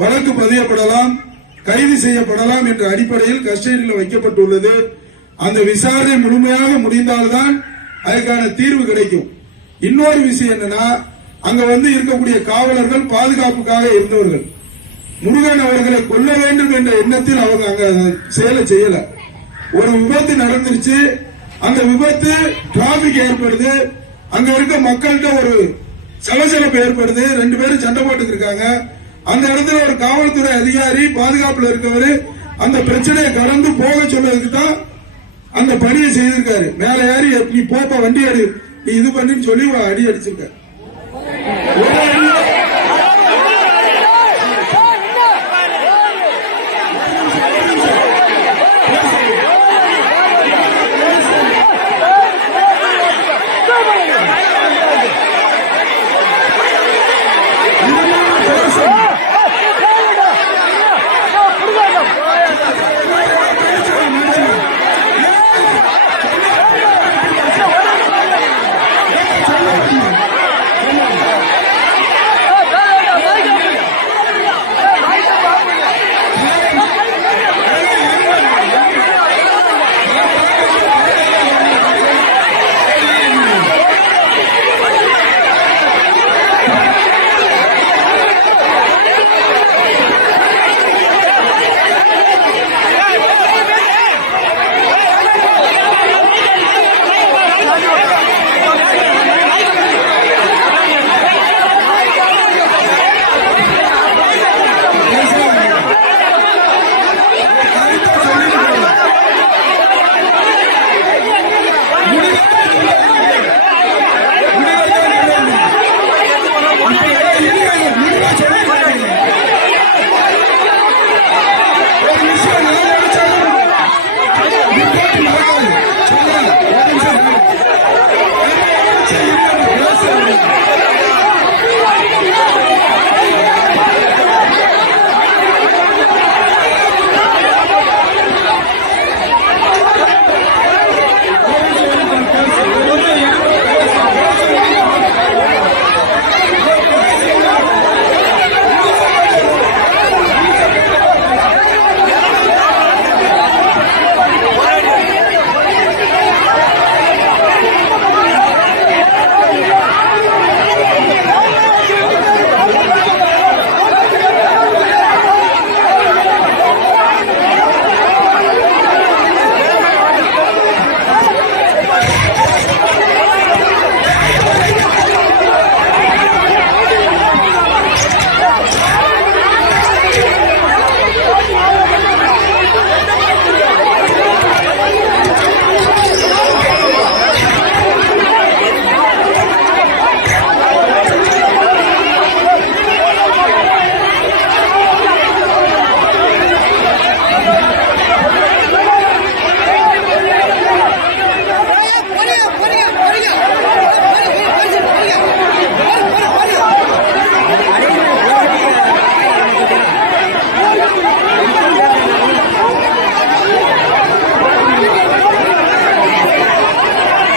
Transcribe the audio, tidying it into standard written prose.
வழக்கு பதியப்படலாம், கைது செய்யப்படலாம் என்ற அடிப்படையில் கஸ்டடியில் வைக்கப்பட்டுள்ளது. அந்த விசாரணை முழுமையாக முடிந்தால்தான் அதுக்கான தீர்வு கிடைக்கும். இன்னொரு விஷயம் என்னன்னா, அங்க இருக்கக்கூடிய காவலர்கள் பாதுகாப்புக்காக இருந்தவர்கள். முருகன் அவர்களை கொல்ல வேண்டும் என்ற எண்ணத்தில் அவங்க அங்க செயலை செய்யல. ஒரு விபத்து நடந்துருச்சு, அந்த விபத்து டிராபிக் ஏற்படுது, அங்க இருக்க மக்கள்கிட்ட ஒரு சலசலப்பு ஏற்படுது, 2 பேரும் சண்டை போட்டு இருக்காங்க. அந்த இடத்துல ஒரு காவல்துறை அதிகாரி பாதுகாப்புல இருக்கவரு அந்த பிரச்சனையை கடந்து போக சொல்றதுக்கு தான் அந்த பணியை செய்திருக்காரு. மேல யாரி நீ போப்ப வண்டி அடி, நீ இது பண்ணு சொல்லி அடி அடிச்சிருக்காரு.